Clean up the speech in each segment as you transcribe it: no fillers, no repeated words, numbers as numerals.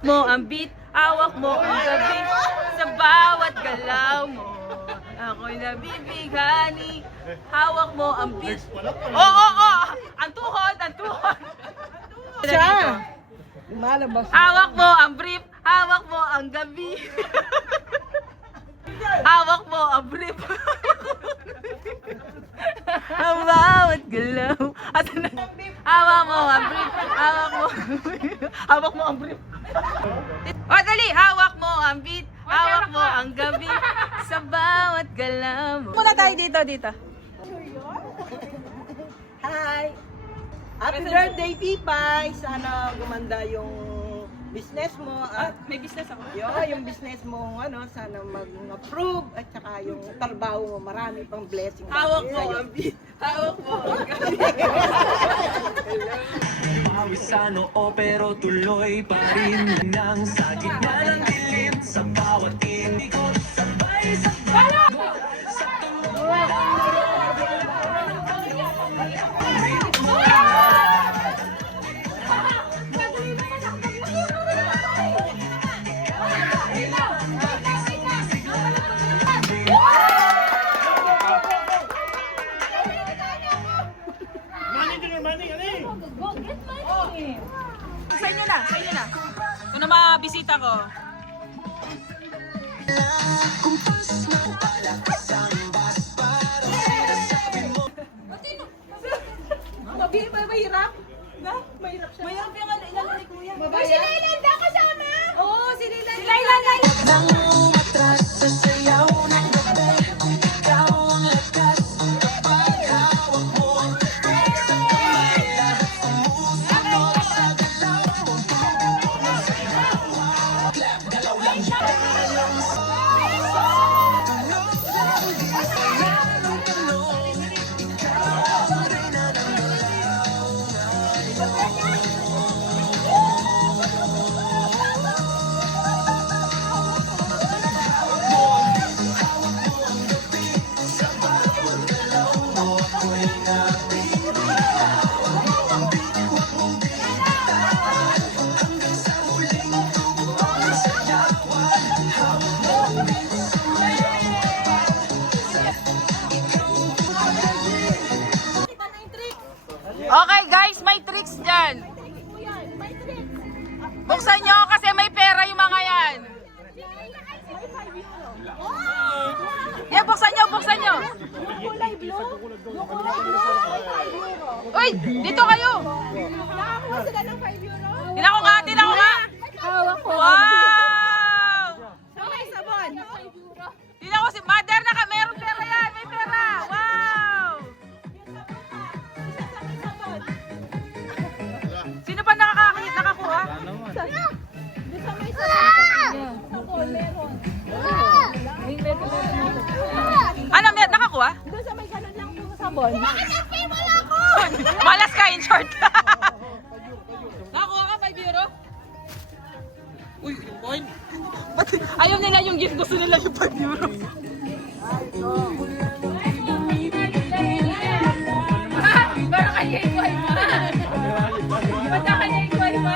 Mo ang beat, hawak mo ang gabi sa bawat galaw mo. Ako'y nabibighani, hawak mo ang beat. Oo! Ang tuhod! Siya! Lumalabas. Hawak mo ang brief, hawak mo ang gabi. Hawak mo ang brief. Ang bawat galaw. Hawak mo ang brief, hawak mo ang brief. O dali, hawak mo ang beat, hawak mo ang gabi sa bawat galaw mo. Muna tayo dito. Hi! Happy birthday, Pipay! Sana gumanda yung business mo at May business ako. yung business mo sana mag-approve at saka yung trabaho mo marami pang blessing. Hawak mo ang beat, hawak mo ang gabi. Pawisano o pero tuloy pa rin ng sa gitna ng dilim sa bawat ikot sabay-sabay. Sa inyo na. Ito na mga bisita ko. Mahirap? Mahirap siya. Mahirap yung ilan ni Kuya. Uy, si Laylan daw kasama! Oo, si Laylan. Nang umatras sa sayaw ng gabi, ikaw ang lakas kapag hawak mo ang titik sa pamilya. Sumusunod sa galaw mo, tulong sayaw. Clap, galaw lang yan. Okay guys, may tricks dyan. Buksan nyo kasi may pera yung mga yan. Yeah, buksan nyo. Kulay blue? Yung kulay blue? 5 euro. Uy, dito kayo. Nakakuha sila ng 5 euro? Tingnan ko nga. Hawak ko. Wow! May sabon. Tingnan ko si Mother meron pera yan. May pera. Wow! Sino pa nakakuha? Doon sa may sabon. Ako, meron. Ano, nakakuha? Doon sa may ganun lang yung sabon. Bakit nag-pay wala ko? Malas ka in short. Nakakuha ka 5 euro? Uy, yung ayaw nila yung gift, gusto nila yung 5 euro. Parang kanya ikuhay mo. Ba't na kanya ikuhay mo?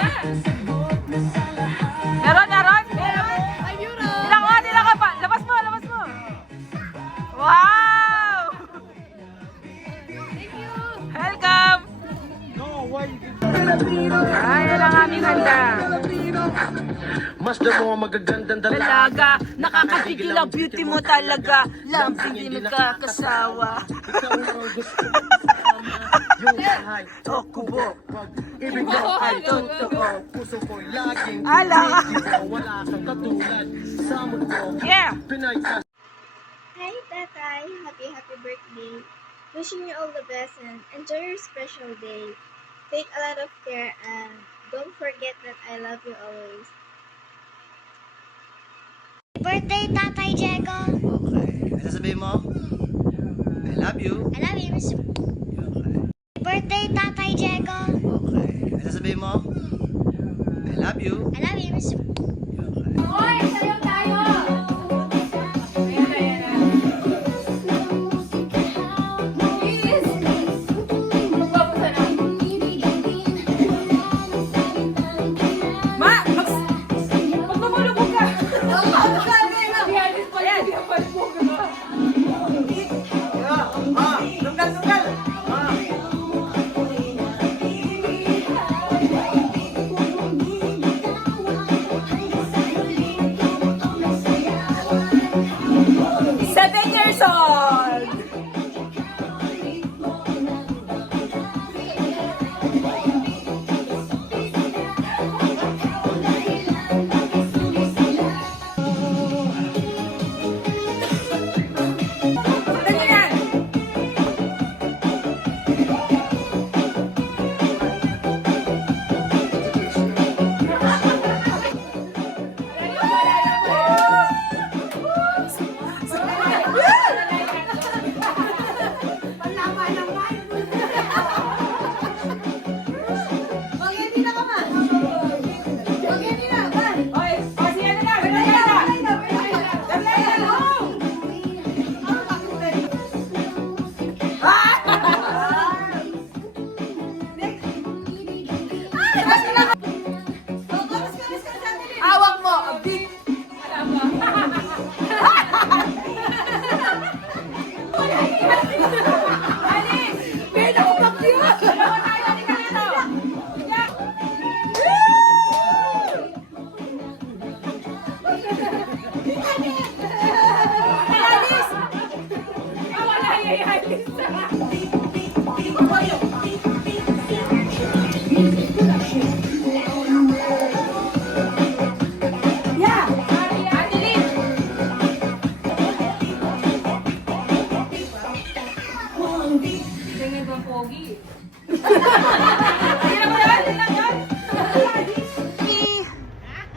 Meron? 5 euro. Dilang ka pa. Labas mo. Wow! Thank you. Welcome! Ay, ang aming handa. Mas mo ang magagandang Dalaga, nakakatigil ang beauty mo talaga. Lambing di magkakasawa. Ikaw ang gusto ko kasama. Yung bahay o kubo. Ibig mo ay totoo. Puso ko'y laging Ala! wala kang katulad sa mundo. Yeah! Pinay Hi, Tatay. Happy birthday. Wishing you all the best and enjoy your special day. Take a lot of care and don't forget that I love you always. Birthday, Tatay Diego. Okay. Ano sabihin mo? I love you. I love you, Mr. Okay. Birthday, Tatay Diego. Okay. Ano sabihin mo? I love you. I love you, Mr. Okay. Hoy, sayaw tayo. Hawak mo ang beat.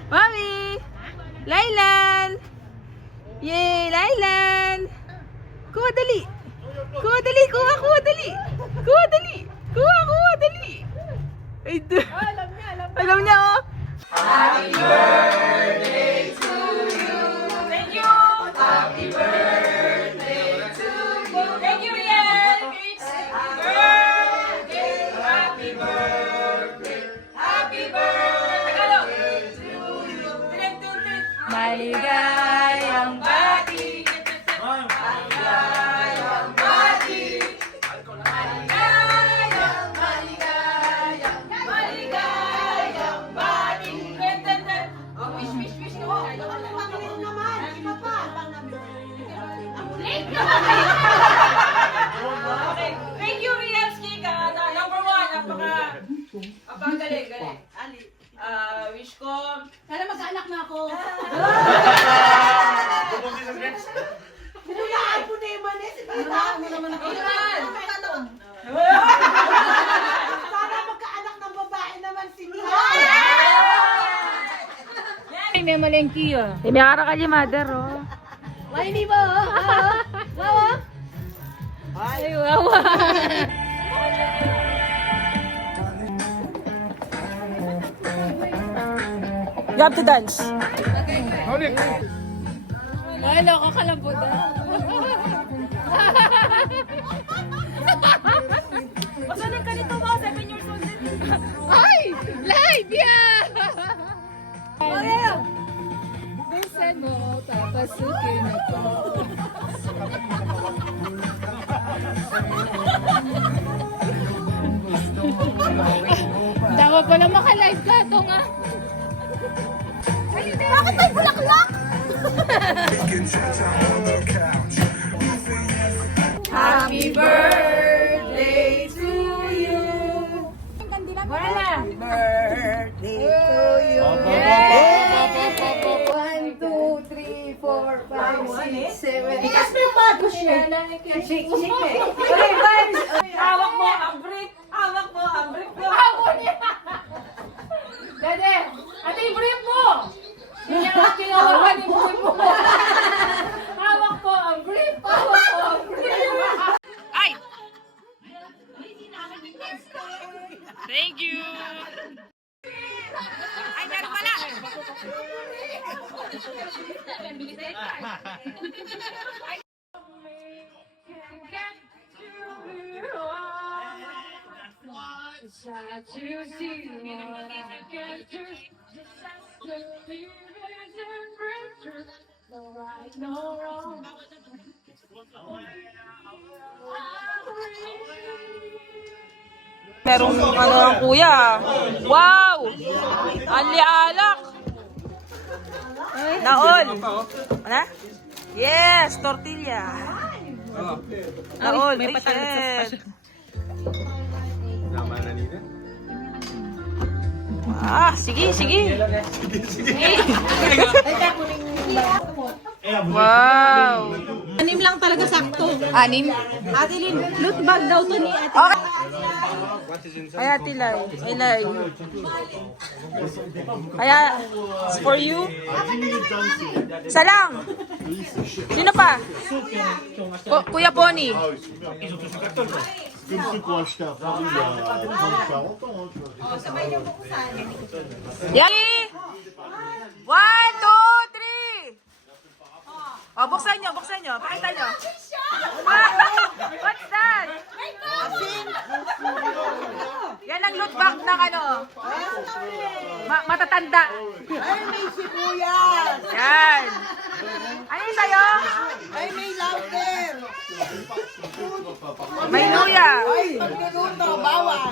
Mami! Laylan! Yay! Laylan! Kuha dali! Kuha dali! Kuha! Kuha dali! Kuha dali! Kuha! Kuha dali! Ay, alam niya, oh! Maligayang bati. Maligayang bati. Maligayang, maligayang, maligayang bati. Oh, wish, wish, wish ko. Okay. Thank you, Rianski. Number one. Napakagaling, galing. Wish ko. Sana mag-anak na ako. Sinulaan po na yung manis. Wala mo naman ako. Sana magkaanak ng babae naman si Mia. Ay, may malengki yun. May akara ka niya, mother, oh. Why hindi ba? Wawa? Ay, wawa. You have to dance. Ay, loko ka lang po na. Masaling ka nito mo, 7 years old. Ay! Live yan! Bilisan mo, papasukin ako. Dawa pala maka-live ka, ito nga. Bakit may bulaklak? Happy birthday to you. Wala. Birthday to you. 1, 2, 3, 4, 5, 6, 7. Ikas mo yung bago siya. Shake, shake eh. Okay, vibes. Hawak mo ang brief. Hawak mo ang brief. Dede, ate i-brief mo! Hindi niya lang kinawa ni brief mo. Hawak ko ang brief! Hawak ko ang brief! Ay! Thank you! Ay, meron pala! Merong ano ng kuya. Wow! Anli alak! Naon! Ano? Yes! Tortilla! Naon! May patalit sa sige, sige. Wow! Anim lang talaga sakto. Anim? Ate Lynn, loot bag daw to ni Ate. Okay. Ay, Ate Lai. I like. Kaya, it's for you. Isa lang. Sino pa? Kuya Pony. Comme ceux qui ont acheté à Paris il y a 40 ans. Ready? 1, 2, 3. Oh, buksan nyo, buksan nyo. Pakita nyo. What's that? Asin. Yan ang loot bag ng ano? Matatanda. Ay, may sibuyas. Yan. Ano yung sa'yo? Ay, may lauter. May luya. Ay, pagluluto, bawal.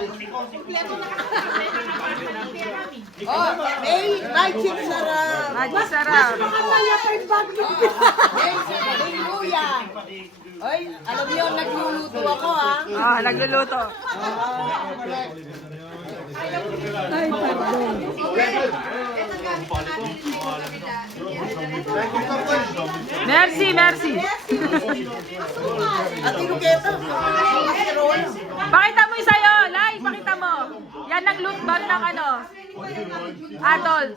Oh, may magic sarap. Magic sarap. Kaya pa yung bagay. May luya. Ay, alam niyo, nagluluto ako ha. Ah, nagluluto. Merci, merci. Ate Luqueta. Pakita mo yung sa'yo, Lai, pakita mo. Yan ang loot bag ng ano? Adol.